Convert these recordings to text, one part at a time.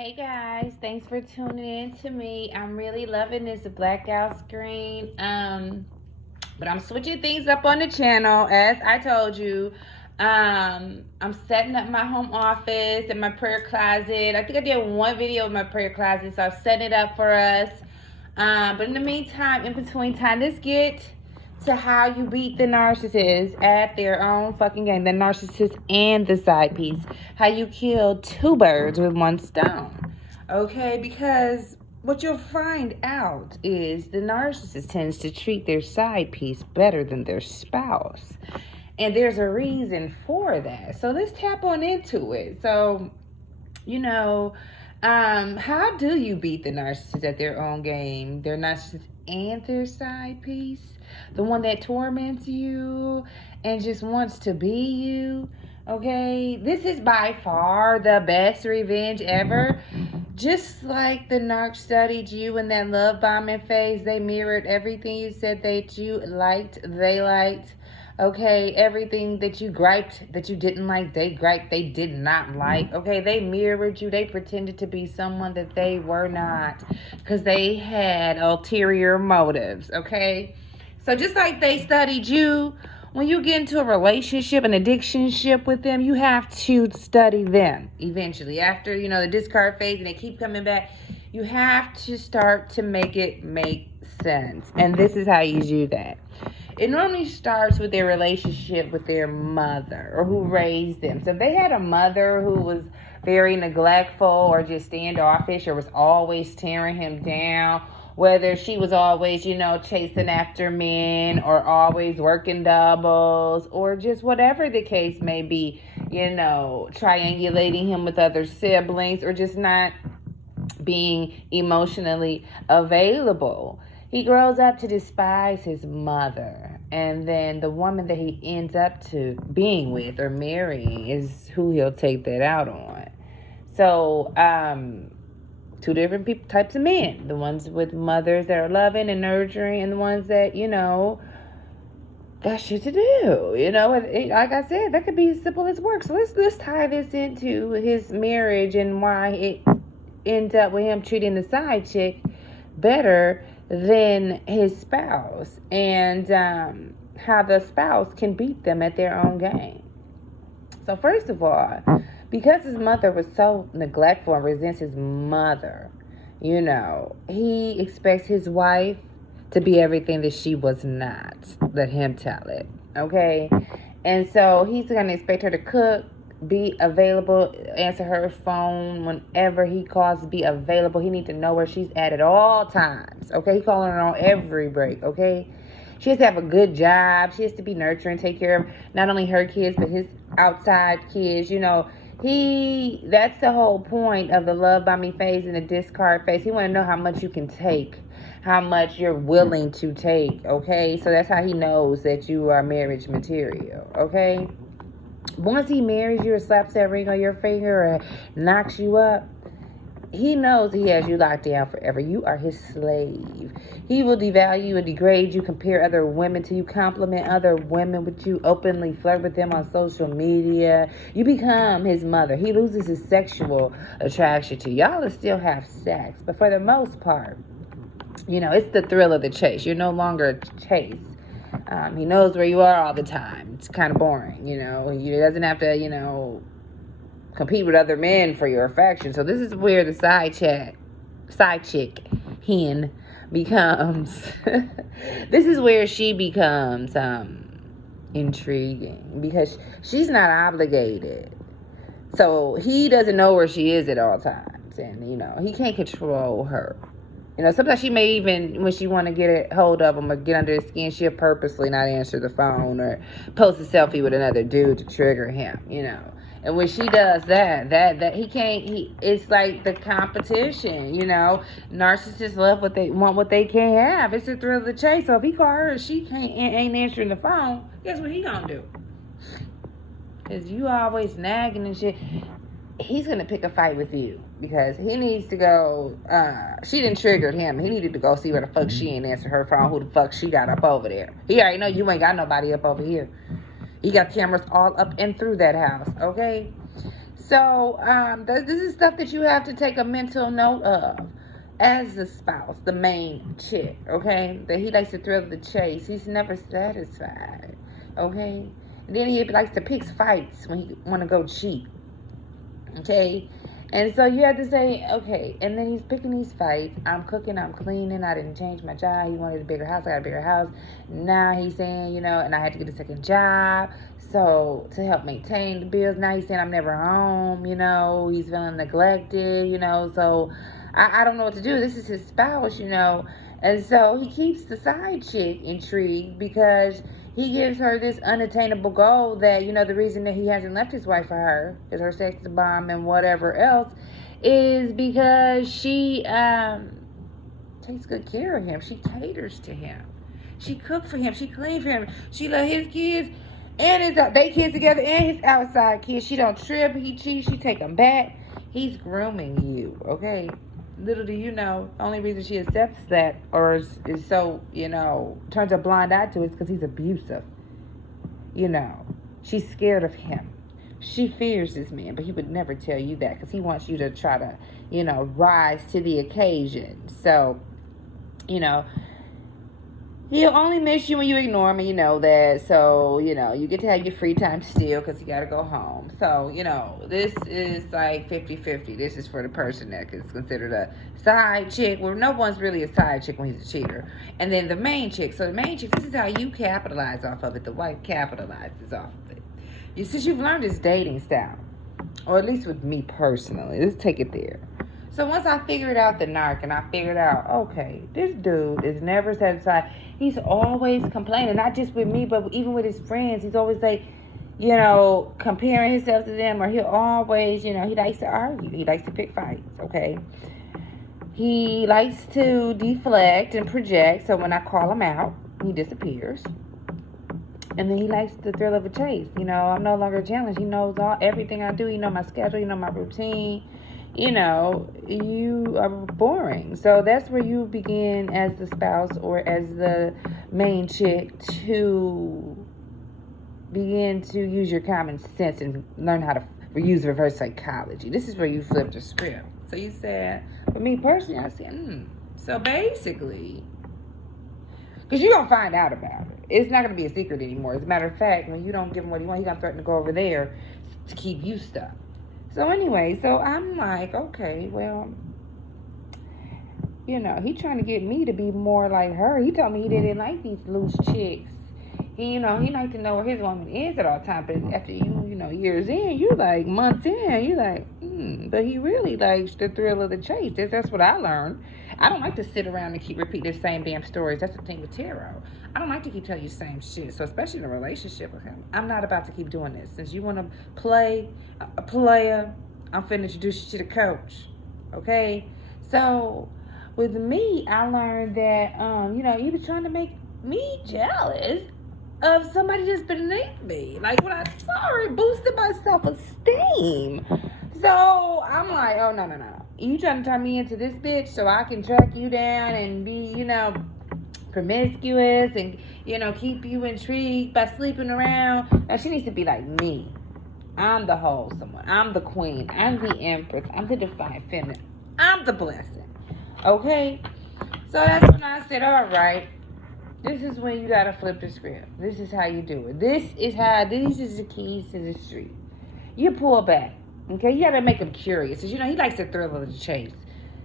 Hey guys, thanks for tuning in to me. I'm really loving this blackout screen. But I'm switching things up on the channel as I told you. I'm setting up my home office and my prayer closet. I think I did one video of my prayer closet, so I've set it up for us. But in the meantime, in between time, let's get to how you beat the narcissist at their own fucking game. The narcissist and the side piece. How you kill two birds with one stone. Okay, because what you'll find out is the narcissist tends to treat their side piece better than their spouse. And there's a reason for that. So let's tap on into it. So, how do you beat the narcissist at their own game? Their narcissist and their side piece? The one that torments you and just wants to be you? Okay? This is by far the best revenge ever. Just like the Narc studied you in that love bombing phase, they mirrored everything you said that you liked, they liked. Okay, everything that you griped that you didn't like, they griped, they did not like. Okay, they mirrored you. They pretended to be someone that they were not because they had ulterior motives. Okay, so just like they studied you, when you get into a relationship, an addictionship with them, you have to study them eventually. After, the discard phase and they keep coming back, you have to start to make it make sense. And this is how you do that. It normally starts with their relationship with their mother or who raised them. So if they had a mother who was very neglectful or just standoffish or was always tearing him down, whether she was always, chasing after men or always working doubles or just whatever the case may be, triangulating him with other siblings or just not being emotionally available. He grows up to despise his mother, and then the woman that he ends up to being with or marrying is who he'll take that out on. So, two different types of men. The ones with mothers that are loving and nurturing, and the ones that, got shit to do. Like I said, that could be as simple as work. So let's tie this into his marriage and why it ends up with him treating the side chick better than his spouse, and how the spouse can beat them at their own game. So first of all, because his mother was so neglectful and resents his mother, he expects his wife to be everything that she was not. Let him tell it, okay? And so he's going to expect her to cook, be available, answer her phone whenever he calls, be available. He needs to know where she's at all times, okay? He calling her on every break, okay? She has to have a good job. She has to be nurturing, take care of not only her kids, but his outside kids. That's the whole point of the love bombing phase and the discard phase. He want to know how much you can take, how much you're willing to take, okay? So that's how he knows that you are marriage material, okay? Once he marries you or slaps that ring on your finger or knocks you up, he knows he has you locked down forever. You are his slave. He will devalue and degrade you, compare other women to you, compliment other women with you, openly flirt with them on social media. You become his mother. He loses his sexual attraction to you. Y'all will still have sex, but for the most part, it's the thrill of the chase. You're no longer a chase. He knows where you are all the time. It's kind of boring, He doesn't have to, compete with other men for your affection. So this is where the side chick, hen, becomes, this is where she becomes intriguing because she's not obligated. So he doesn't know where she is at all times. And, he can't control her. Sometimes she may even, when she want to get a hold of him or get under his skin, she'll purposely not answer the phone or post a selfie with another dude to trigger him, And when she does that he can't, it's like the competition, Narcissists love what they can't have. It's a thrill of the chase. So if he call her and she ain't answering the phone, guess what he gonna do? Because you always nagging and shit. He's going to pick a fight with you because he needs to go, she done triggered him. He needed to go see where the fuck she ain't answer her phone, who the fuck she got up over there. He already know you ain't got nobody up over here. He got cameras all up and through that house, okay? So this is stuff that you have to take a mental note of as the spouse, the main chick, okay? That he likes to thrill the chase. He's never satisfied, okay? And then he likes to pick fights when he want to go cheap, okay? And so you have to say, okay, and then he's picking these fights. I'm cooking, I'm cleaning, I didn't change my job. He wanted a bigger house, I got a bigger house. Now he's saying, and I had to get a second job. So to help maintain the bills, now he's saying I'm never home, he's feeling neglected, so I don't know what to do. This is his spouse, and so he keeps the side chick intrigued because he gives her this unattainable goal that, the reason that he hasn't left his wife for her, is her sex bomb and whatever else, is because she takes good care of him. She caters to him. She cooked for him. She cleaned for him. She let his kids and they kids together and his outside kids. She don't trip. He cheats. She take him back. He's grooming you, okay? Little do you know, the only reason she accepts that or is so, turns a blind eye to it is because he's abusive. She's scared of him. She fears this man, but he would never tell you that because he wants you to try to, rise to the occasion. So, he'll only miss you when you ignore him, and you know that. So, you get to have your free time still because you got to go home. So, this is like 50-50. This is for the person that is considered a side chick. Well, no one's really a side chick when he's a cheater. And then the main chick. So, the main chick, this is how you capitalize off of it. The wife capitalizes off of it. Since you've learned his dating style, or at least with me personally, let's take it there. So once I figured out the narc and I figured out, okay, this dude is never satisfied. He's always complaining, not just with me, but even with his friends. He's always like, comparing himself to them, or he'll always, he likes to argue. He likes to pick fights, okay? He likes to deflect and project, so when I call him out, he disappears. And then he likes the thrill of a chase. I'm no longer challenged. He knows everything I do. He knows my schedule. My routine. You are boring. So that's where you begin as the spouse or as the main chick to begin to use your common sense and learn how to use reverse psychology. This is where you flip the script. So you said, for me personally, I said, so basically, because you're going to find out about it. It's not going to be a secret anymore. As a matter of fact, when you don't give him what he wants, he's going to threaten to go over there to keep you stuck. So anyway, so I'm like, okay, well, he trying to get me to be more like her. He told me he didn't like these loose chicks. He liked to know where his woman is at all times. But after years in, you like months in, you like, but he really likes the thrill of the chase. That's what I learned. I don't like to sit around and keep repeating the same damn stories. That's the thing with tarot. I don't like to keep telling you the same shit. So especially in a relationship with him, I'm not about to keep doing this. Since you want to play a player, I'm finna introduce you to the coach. Okay? So with me, I learned that, he was trying to make me jealous of somebody just beneath me. Like when I saw her, it boosted my self-esteem. So I'm like, oh, no. You trying to turn me into this bitch so I can track you down and be, promiscuous and, keep you intrigued by sleeping around. Now, she needs to be like me. I'm the wholesome one. I'm the queen. I'm the empress. I'm the divine feminine. I'm the blessing. Okay? So that's when I said, all right. This is when you got to flip the script. This is how you do it. These is the keys to the street. You pull back. Okay, you gotta make him curious. Cause he likes the thrill of the chase.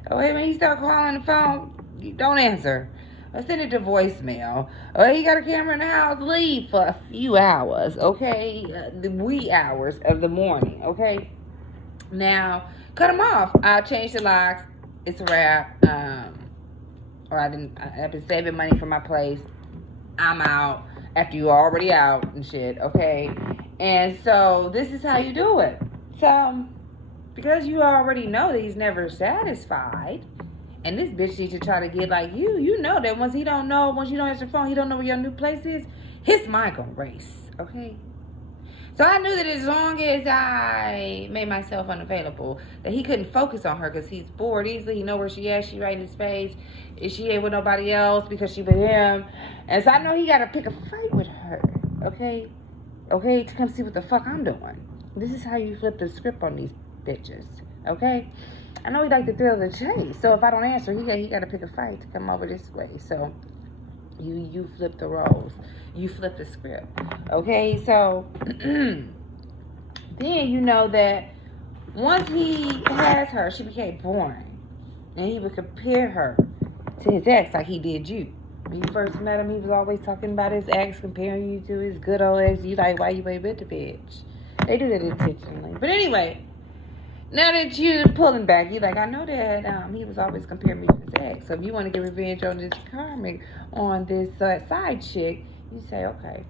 Okay, when he start calling the phone, you don't answer. Or send it to voicemail. Or you got a camera in the house, leave for a few hours. Okay, the wee hours of the morning. Okay, now cut him off. I'll change the locks. It's a wrap. Or I've been saving money for my place. I'm out after you already out and shit. Okay, and so this is how you do it. So, because you already know that he's never satisfied, and this bitch needs to try to get like you know that once you don't answer the phone, he don't know where your new place is, his mind gonna race, okay? So I knew that as long as I made myself unavailable, that he couldn't focus on her because he's bored easily. He know where she is. She right in his face. Is she ain't with nobody else because she with him? And so I know he got to pick a fight with her, okay? Okay, to come see what the fuck I'm doing. This is how you flip the script on these bitches, okay? I know he like the thrill of the chase, so if I don't answer, he got to pick a fight to come over this way. So you flip the roles, you flip the script, okay? So then you know that once he has her, she became boring, and he would compare her to his ex like he did you. When you first met him, he was always talking about his ex, comparing you to his good old ex. You like, why you ain't with the bitch? They do that intentionally. But anyway, now that you're pulling back, you're like, I know that he was always comparing me to his ex. So if you want to get revenge on this karmic, on this side chick, you say, okay,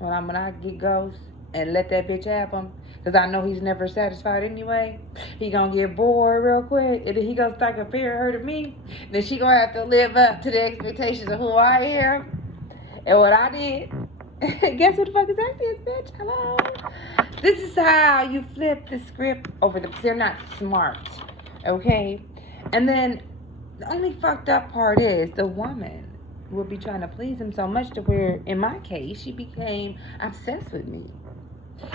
well, I'm going to get ghost and let that bitch have him. Because I know he's never satisfied anyway. He going to get bored real quick. And then he going to start comparing her to me. Then she going to have to live up to the expectations of who I am and what I did. Guess what the fuck is that, bitch? Hello? This is how you flip the script over them. They're not smart. Okay? And then the only fucked up part is the woman will be trying to please him so much to where, in my case, she became obsessed with me.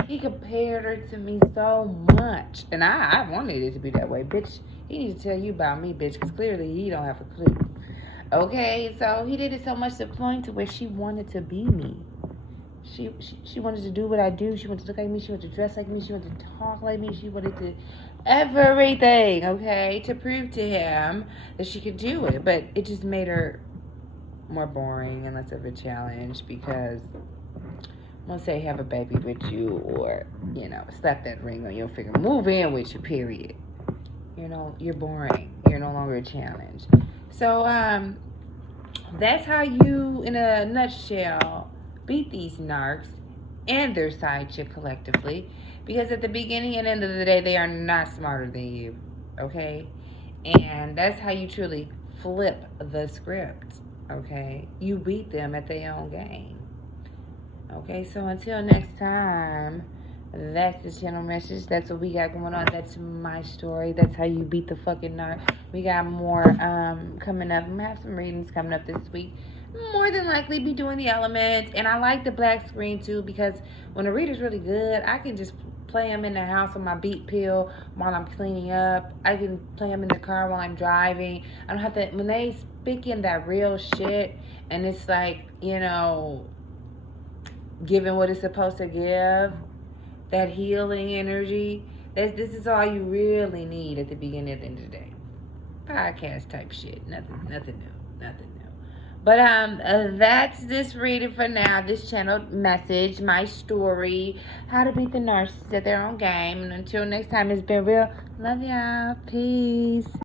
He compared her to me so much. And I wanted it to be that way. Bitch, he needs to tell you about me, bitch, because clearly he don't have a clue. Okay? So he did it so much to the point to where she wanted to be me. She wanted to do what I do. She wanted to look like me. She wanted to dress like me. She wanted to talk like me. She wanted to everything, okay, to prove to him that she could do it. But it just made her more boring and less of a challenge because once they have a baby with you or, you know, slap that ring on your finger, move in with you, period. You know, you're boring. You're no longer a challenge. So, that's how you, in a nutshell, beat these narcs and their side chick collectively, because at the beginning and end of the day, they are not smarter than you, okay? And that's how you truly flip the script, okay? You beat them at their own game, okay? So until next time, that's the channel message. That's what we got going on. That's my story. That's how you beat the fucking narc. We got more coming up. We have some readings coming up this week. More than likely be doing the elements. And I like the black screen too, because when a reader's really good, I can just play them in the house on my beat pill while I'm cleaning up. I can play them in the car while I'm driving. I don't have to, when they speak in that real shit and it's like, you know, giving what it's supposed to give, that healing energy, this is all you really need at the beginning and the end of the day. Podcast type shit. Nothing new. But that's this reading for now. This channel message, my story, how to beat the narcissists at their own game. And until next time, it's been real. Love y'all. Peace.